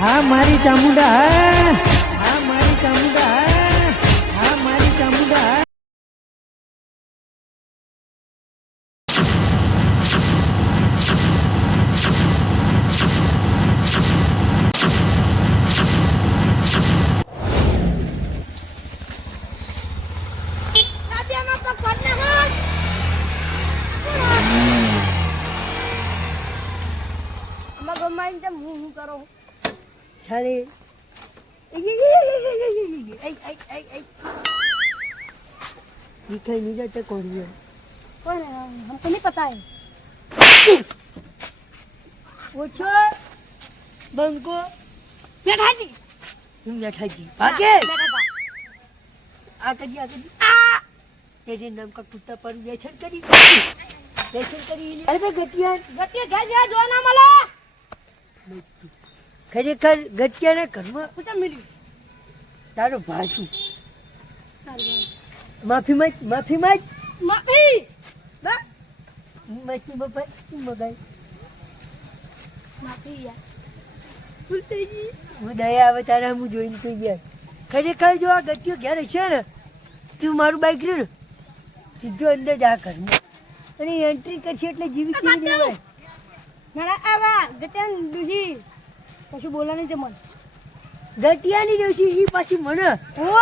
હા, મારી ચામુંડા, હા. મારી ચામુંડા, હા. હા, મારી ચામુંડા. આમાં ગમાઈને હું હું કરો? સારી दिखाई नहीं जाता कौन है कौन है हमको नहीं पता है पूछो बंको बैठा जी तुम बैठा जी भागे आकर जी आकर जी तेरे नाम का कुत्ता पर व्यसन करी व्यसन करी अरे तो गटिया गटिया घर जा जो ना मला ખરેખર ગટિયાના ઘરમાં મળ્યું તારો ભાસુ સારું માફી માંગ માફી માંગ. માફી! માફી બાપા શું મગાય? માફી યાર. હું દયા આવે તારા હું જોઈને તો યાર ખરેખર જો આ ગટ્યો ઘેર છે ને તું મારું બાઈક રહ્યું સીધો અંદર જ આ ઘરમાં. અને એન્ટ્રી કરશે એટલે જીવી કેવી દેવાય મારા આવા ગટન દુહી કશું બોલા નહીં તે મન. ગટિયાની ડોશી ઈ પાછી મને. ઓ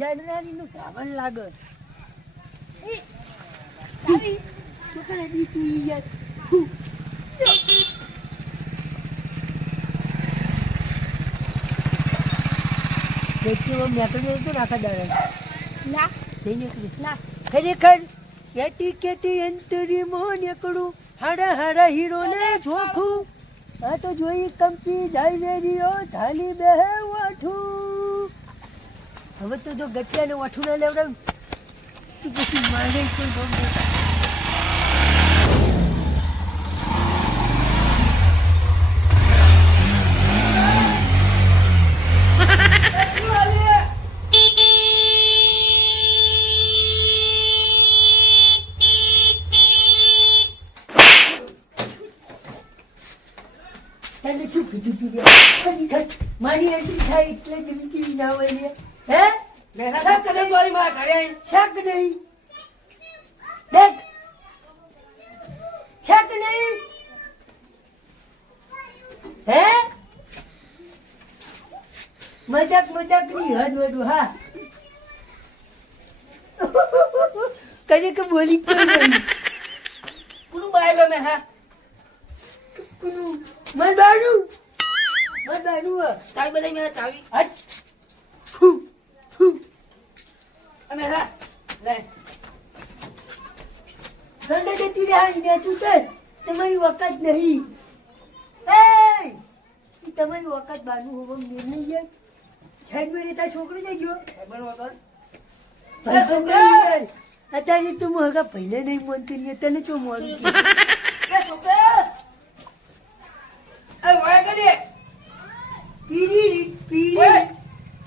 જાનરાની નું સાવન લાગે તારી શું દી તું યાર. ગટિયામાં મેકડી તો નાખા દાડા? ના. જઈ નીકળી ના. ખરેખર કેટી કેટી એન્ટરી મોન એકડું હાડા હાડા હીરો ને જોખું. આ તો જોઈ કંપી જાય વેરીઓ બે વાઠું હવે તો જો ગટિયા ને વાઠું ના લેવડાવ. તો પછી મારે કોઈ ગમ નહીં. તને શું કીધું તું રે? ખરેખર મારી એન્ટ્રી થાય એટલે જ વીજળી ના હોય રે. હે શક નહીં. શક નહીં દેખ શક નહીં હે મજાક મજાકની હદ વડું હા. કદી કે બોલી જ તો હા. કુનું. મન બાડું મન બાનું હે. હટ. ફુ, ફુ. ઠંડા જતી રહે ઇને ચૂતર તમારી વખત નહીં. એ તમારી વખત બાનું હોવો મેં નહીં યાર. માં રહેતા છોકરો જઈ ગયો. અત્યારે તું હગા પહેલે નહીં માનતી નહીં તને ચો માનું પીરી રીત પીરી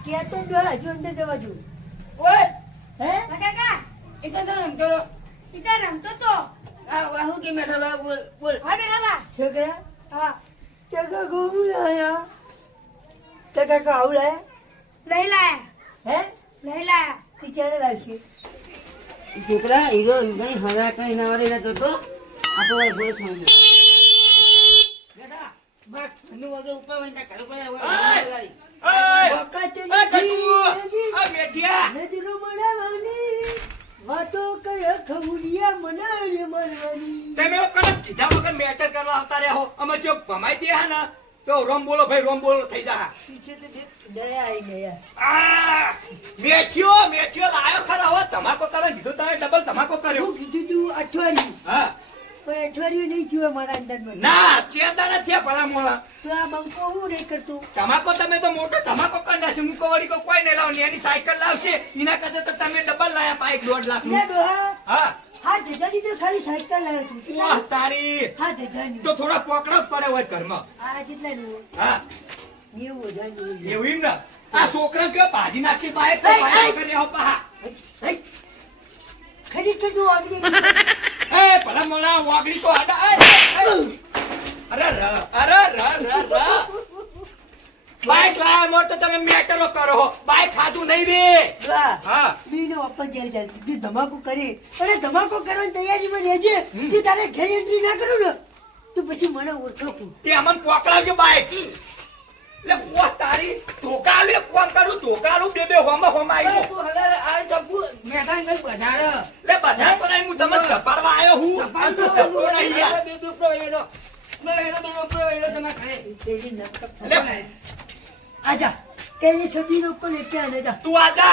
ક્યાં તો જો હજુ અંદર જવા જો. હે? કાકા. ઈતા રમતો તો. હા બેટા બા છોકરા? હા. કાકા ગોમું લાયા? કાકા કાઉ લાયા? લઈ લાયા હે? લઈ લાયા તી ચાલે લાવશે છોકરા હીરો કઈ હરા કઈ ના વળી રહેતો તો આપણો ભાઈ બોલ સમજો બેટા બાક ઠંડી વાગે ઉપર વઈને ઘરે પર આવે વખત નજરો મળે વાલી વાતો કરે ખમુડિયા મનારે મરવાની. તમે કડક કીધા વગર મેટર કરવા આવતા રહ્યા હો. અમે જો ભમાઈ દે હા ને તો રોમ બોલો ભાઈ રોમ બોલો થઈ જા. મેઠિયો મેઠિયો લાયો ખરા હો. તમાકો કરે કીધું તમે ડબલ તમાકો કર્યો. કીધું તું અઠવાડિયું. હા. અઠવાડિયું નહીં થયું મારા અંદરમાં ના ભલા મોળા તો આ બંકો હું નહીં કરતો? ધમાકો તમે તો મોટો ધમાકો કરી નાખ્યો મૂકો વળી કો કોઈ નહીં એની સાયકલ લાવશે. એના કરતા તો તમે ડબલ લાયા પાઈક દોઢ લાખ હા. તો ખાલી સાયકલ લાવ્યો છું. વાહ તારી. હાથ હજારની તો થોડા પોકડા પડે હોય ઘરમાં. આ હા. એવું એમ ને? છોકરા કેવા ભાજી નાખશે? બાઈક તો. ખરેખર તું આગળ એ ભલા મોણા વાગડી તો આડા એ, એ. અરે ર અરે ર ર ર. બાઈક લાયા મોર તો તમે મેટરો કરો હો. બાઈક ખાધું નહીં રે. હા. બીનો ઓપન જેલ ચાલતી તું ધમાકો કરી. અરે ધમાકો કરવાની તૈયારીમાં રહેજે. હમ. તારે ઘેર એન્ટ્રી ના કરું ને તો પછી મને ઓળખો તું. તે અમન પકડાવજો બાઈક. એટલે ઓ તારી ધોકા લે કોણ કરું ધોકા આલું બે બે હોમાં હોમાં એ આવ્યો તું હલારે આ ચપ્પુ મેઠા કઈ વધારે લે બધા તો નહીં હું તમને ચપાડવા આવ્યો હું આ તો ચપડો નહીં યાર બે બે ઉપરો વેલો બે વેલો બે ઉપરો વેલો તમારે ઘરે તેરી નકપ લે આજા तेरे सभी लोग को लेके आना जा તું આજા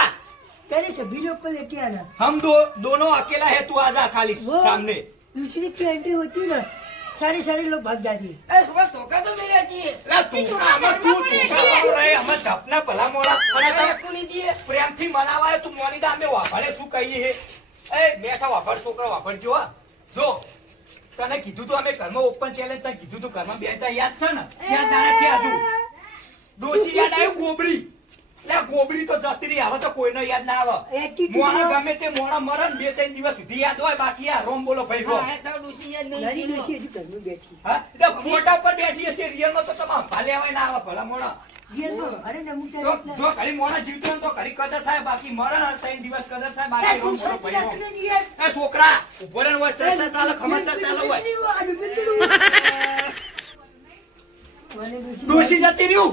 तेरे सभी लोग को लेके आना हम दो दोनों अकेला है तू आजा खाली वो सामने दूसरी की एंट्री होती ना સારી સારી લોક ભાગ જાતી એ તું પ્રેમથી મનાવાય તું મોની દા શું કહીએ એ મેઠા વાફાડ છોકરા વાફાડજો હા. જો તને કીધું તો અમે કર્મ ઓપન ચેલેન્જ તને કીધું તો કર્મ બેતા યાદ છે ને? ત્યાં દાડા યાદ આવ્યું ગોબરી? લે ગોબરી તો જતી રહી હવે તો કોઈનો યાદ ના આવે. મોણા ગમે તે મોણા મરે ને બે ત્રણ દિવસ સુધી યાદ હોય બાકી આ રોમ બોલો ભાઈ રોમ હા ફોટા પર બેઠી હશે રિયલમાં તો તમારે ભાલે આવે ના આવે ભલા મોણા. જેલમાં જો ઘડી મોણા જીવતો તો ઘડી કદર થાય બાકી મરે ત્રણ દિવસ કદર થાય બાકી રોમ બોલો ભાઈ રોમ. રાખને ની યાર. એ છોકરા ઊભો ને હોય ચર્ચા ચાલે ખમચા ચાલે હોય. ડોશી જતી રહ્યું.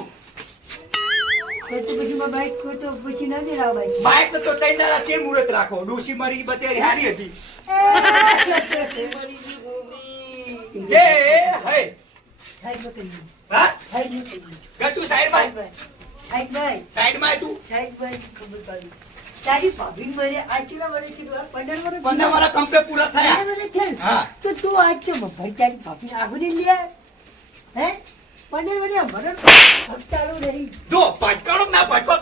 તો તો પછી મારા બાઈક તો પછી ના દે બાઈક. બાઈક તો તઈ દાડા ચે મુહૂર્ત રાખો ડોશી મરી બચેરી હારી હતી મરી ગઈ ગોબરી. એ એ હે સાઈડમાં કરી દો. હા સાઈડમાં કરી ગતું સાઈડમાં સાઈડમાં. સાઈડમાં તું સાઈડમાં ખબર પાડી. તારી ભાભી મને આ કેટલા વર્ષ? પંદર વર્ષ પંદર વાળા કમ્પ્લેટ પૂરા થયા પંદર વર્ષ થયા તો તું આજ છે ભાઈ તારી ભાભી આઘુને લે હે પંદર વર્ષ અમારો હપ્તાળો નહીં જો પટકારો ના પટકો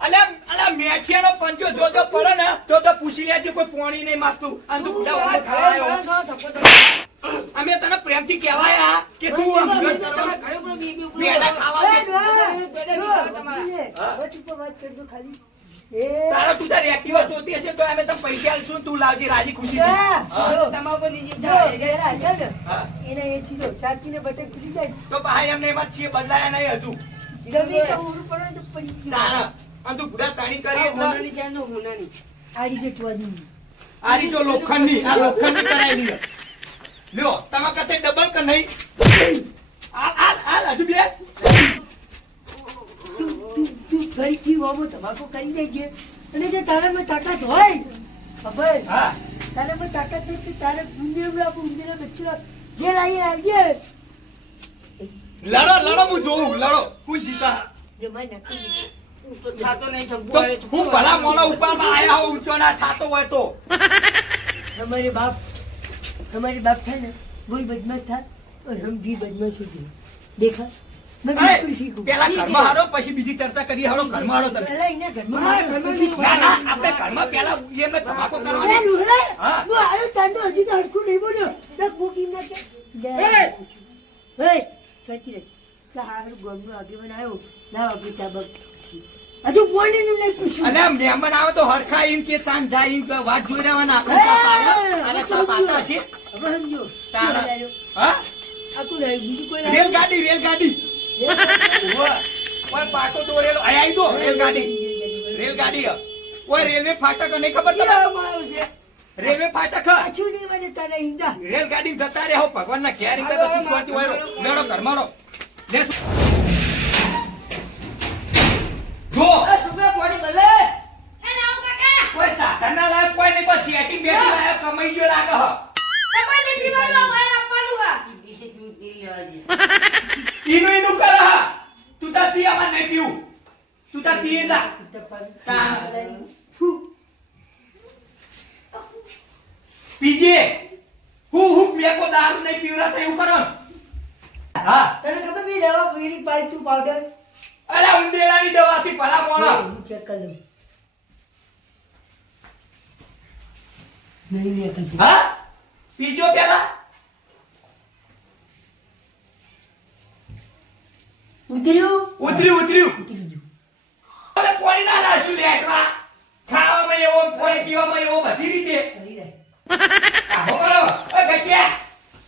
અલ્યા અલ્યા મેઠિયાનો પંચો જો જો પડે ને તો તો પૂછી લેજે કોઈ પોણી નહીં માંગતું. અને તું ધક્કો. અમે તને પ્રેમથી કહેવાયા કે તું. ખાવા તારો તું તારી એક્ટિવા જોતી હશે તો અમે તને પૈસા આલશું તું લાવજે રાજી ખુશી. તમારા જો, ને. એને એ સીધો છાતીને બટન ખુલી જાય. તો ભાઈ એમને એમાં છીએ બદલાયા નહીં હજુ. તારા અને તું બુડા તાણી કરી હોનાની છે ને હોનાની. આ રીતે ચોદી. રીતો લોખંડની. આ લોખંડની. લ્યો તમારા કરતે ડબલ કે નહીં આ આ આ હજુ બે તું તું તું ફરીથી વામો ધમાકો કરી દઈએ અને જે તારામાં તાકાત હોય ખબર? હા. તારામાં તાકાત હોય તો તારે ઉંદીરો આપો ઉંદીરો બચ્ચો જે લાવીએ આવીએ લડો લડો હું જોઉં લડો. હું જીતા. હું ભલા મોનો ઉપામાં આયા હોઉં ઊંચો ના થતો હોય તો. તમારી બાપ તમારી બાપ થાય ને કોઈ બદમાશ થાય અને હમ ભી બદમાશ હોતી દેખા પછી બીજી ચર્ચા કરી હારો કર્મ હારો તમે. ના આપણે કર્મ પેલા એ તો હજી તો હડકું નહીં બોલ્યો. હે છતી રે. આવ્યો. લાવ હજુ બોલી નહીં પૂછ્યું. અલ્યા મહેમાન આવે તો હરખા એમ કે સાંજ જાય એમ કે વાત જોઈ રહેવાના છે હવે બીજું કોઈ રેલગાડી રેલગાડી. પાટો દોરેલો આઈ દો રેલગાડી. રેલગાડી કોઈ ઓય રેલવે ફાટક નહીં ખબર તમને? રેલવે ફાટક હ. પાછું નહીં મને તને હિંદા રેલગાડી જતા રહે હો ભગવાનના ઘેર ઈંડા તો સુખ શાંતિ હોય મેળો ઘર મારો લે સુ- ભલે. એ લાવ કાકા. કોઈ સાધન ના લાવ કોઈ નહીં બસ એટી બેટિંગ લાવ કમાઈ ગયો લાગે હ. પીસે પીવું તેલ લેવા દે. ઈનું ઈનું કર હા. તું તાર પી આમાં નહીં પીવું. તું તાર પીએ જા. પીજે. હું હું મેકો દારૂ નહીં પીવરા એવું કરો હા. તને ખબર બી દવા પીડી પાઈ તું પાવડર અલા ઉંદેડાની દવાથી ભલા પોણા હું ચેક કરી લઉં. નહીં નહીં હા? પીજો પેલા. ઉતર્યું? ઉતર્યું ઉતર્યું. ઉતરી ગયું. અરે પોણી ના લાશું લેટવા ખાવામાં એવો કોઈ પીવામાં એવો બધી રીતે. કરી દે આવો કરો. ઓય ગટિયા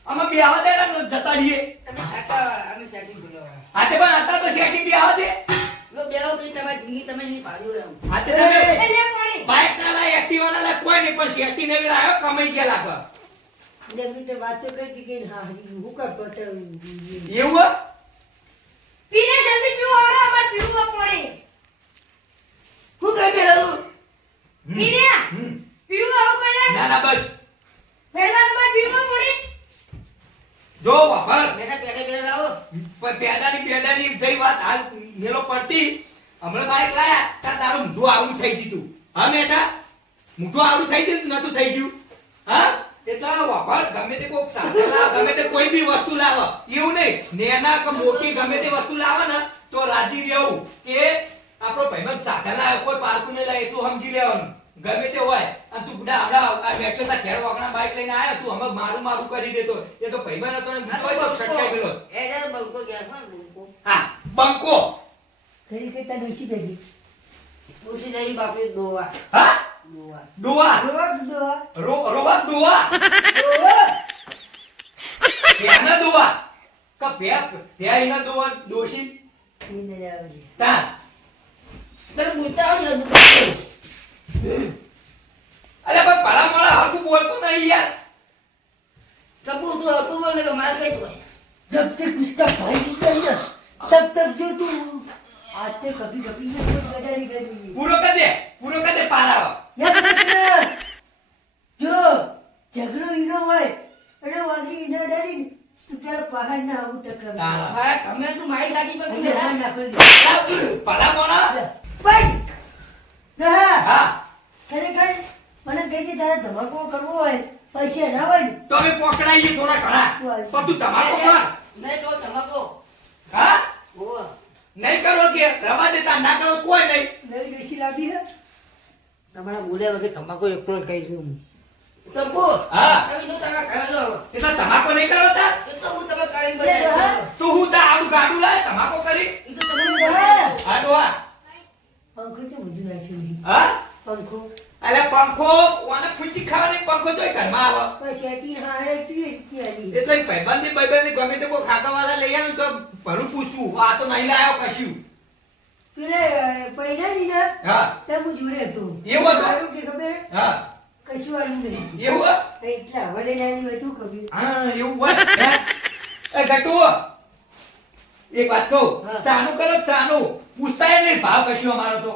આમાં બેહવા દે ને જતા રહીએ. તમે સાચા, અમે સાચી હા તે પણ અત્યારે પછી સેટિંગ બેહવા દે. જિંદગી તમે નહીં પાડ્યું એમ. હા તે તમે એ પાણી. બાઇક ના લાય એક્ટિવા ના લાય કોઈ નહીં પણ સેટિંગ ને લાયો કમાઈ ગયા લાગે ને મેં તો વાતો કરી કે હા હું કરતો એવું હે? પીને જલ્દી પીવો આવડો અમાર પીવું આ હું કઈ પેલા તું પીને? પીવું આવો પેલા ના ના બસ. મેળવા તમારે પીવું આ જો વાપર. બેટા પેડે પેડે લાવો. પણ પેડાની પેડાની જઈ વાત હાલ મેલો પડતી. હમણાં બાઈક લાયા ત્યાં તારું મૂઢું આવું થઈ જીતું હા બેટા? મૂઢું આવું થઈ ગયું નતું થઈ ગયું? હા? એટલા વાપર ગમે તે કોક સાધન ગમે તે કોઈ બી વસ્તુ લાવ. એવું નહીં. નેના કે મોટી ગમે તે વસ્તુ લાવે ને તો રાજી રહેવું કે આપણો ભાઈબંધ સાધન લાવ્યો કોઈ પારકું નહીં લાવે એટલું સમજી લેવાનું. ગમે તે હોય. અને તું બુડા હમણાં આ બેઠો તા ઘેર વાગણા બાઈક લઈને આયો તું હમણાં મારું મારું કરી દેતો એ તો ભાઈબંધ હતો ને સટકાઈ બંકો. એ બંકો કહેવાય, હા, બંકો. કઈ કઈ ડોસી નહીં બાપી ડોવા હા ડોવા ડોવા ડોવા રો રોવા ડોવા કેના ડોવા ક પે પે ઇના ડોવા ડોસી ઇને આવે તા તર મુતા આવે અલે પણ પાલા મોળા હકુ બોલતો નહીં યાર કબૂ તો હકુ બોલે કે માર કઈ હોય જબ તક ભાઈ જીતા તબ તક તું આજે કભી કભી ગજારી ગઈ પૂરો કર દે પૂરો કર પારાવ જો ઝઘડો ઈનો હોય અને વાગી ઈના ડરી તું ચાલ પહાડ ના આવું ટકરા તમે તું મારી સાથી પર ના નાખો પાલા મોણા ભાઈ હા ખરેખર મને કહી દે તારે ધમાકો કરવો હોય પૈસા ના હોય તો અમે પકડાઈએ થોડા ઘણા તો તું તમાકો કર નહીં તો તમાકો હા ઓવા નહીં કરો કે રવા દેતા ના કરો કોઈ નહીં. નવી ડોસી લાવી હે. તમારા બોલ્યા વગર તમાકુ એકલો જ કહીશું હું. ટપુ, હા. તમે તો તારા ખાયો લો. એટલે તમાકુ નહીં કરો તા. એ તો હું તમે કરીને લે, બતાવી તું હું તા આડું ગાડું લાય તમાકો કરી. એ તો બોલે હા. આ પંખો તો બધું નાખ્યું હા? પંખો. અલે પંખો ઓને ફૂચી ખાવાની પંખો જોઈ ઘરમાં આવે. પછી આટી હારે ચી ચીએ આલી એટલે ભાઈબંધી ભાઈબંધી ગમે તે કોઈ ખાતાવાળા લઈ આવે તો ભલું પૂછવું આ તો નહીં લાયો કશું. પેલે પૈણા ની ને હા. તે હું જોડે હતો એવું હતું? કે ખબર? હા. કશું આલું નહીં. એવું? એટલે લઈને આવી હતું ખબર? હા એવું હોય. એ ગટુ એક વાત કહું. ચાનું કરો ચાનું. પૂછતાય નહીં ભાવ કશું અમારો તો.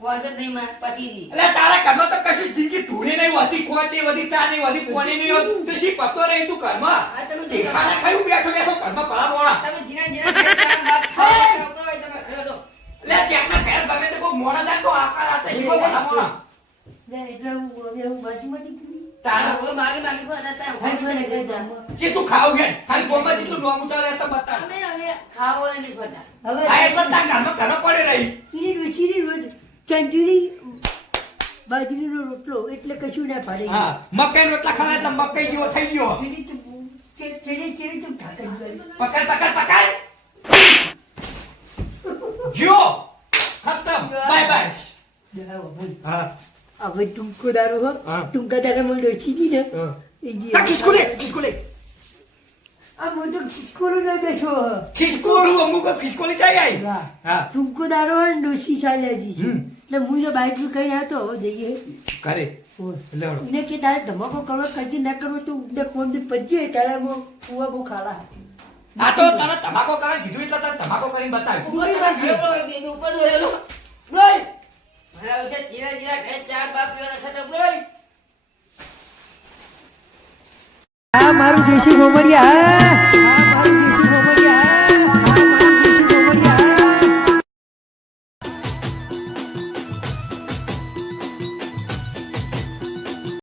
ખોટ જ નહીં માર પતિની. એટલે તારા કર્મ તો કશું જિંદગી ધૂળી નહીં વધી ખોટ નહીં વધી ચા નહીં વધી પાણી નહીં હોતું. તો શી પતો રહી તું જો દેખાડા ખાયું બેઠો બેઠો ઘરમાં ભલા મોણા. તમે જીના ચાર એટલે ચેકના ઘેર ગમે તે કોઈ મોણા જાય તો આકાર આતે શીખો ભલા મોણા. એટલે હું પૂરી તારા પર. જે તું ખાવ કે ખાલી ગોમાં જેટલું નોમું ચાલે તો બતા અમે હવે ખાવો નહીં બતા હવે આ એટલે તા ઘરમાં ઘરમાં પડે રહી. એની ડોશીની રોજ ચંદુની બાજરીનો રોટલો એટલે કશું ના પાડે હા મકાઈ રોટલા ખાવા એટલે મકાઈ જેવો થઈ ગયો. ચીડી ચીડી ચીડી ચમ પકડ પકડ પકડ! જો ખતમ. Bye bye. હા. હવે ટૂંકો દારો હો. હા. દારા દારૂમાં ડોશી દી ને. આ ખિસકોલે ખિસકોલે આ મોટો ખિસકોલો જ બેઠો. ખિસકોલું અમુક ખિસકોલી જાય આઈ. હા. ટૂંકો દારો હોય ને ચાલ્યા જી હમ. એટલે હું એને બાઈકનું કઈ હતો હવે જઈએ. કરે. એને કે તારે ધમાકો કરવો કરજે ના કરવો તો ઉડે ફોનથી પડજે તારે મો કુવા બહુ ખાલા. આ તો તારે ધમાકો કરે કીધું એટલે તારે ધમાકો કરીને બતાવ્યું ઘરે ઉપર. મારા વિશે ઘરે ચાર બાપ પીવાના થતા લોય. આ મારું દેશી ગોમડિયા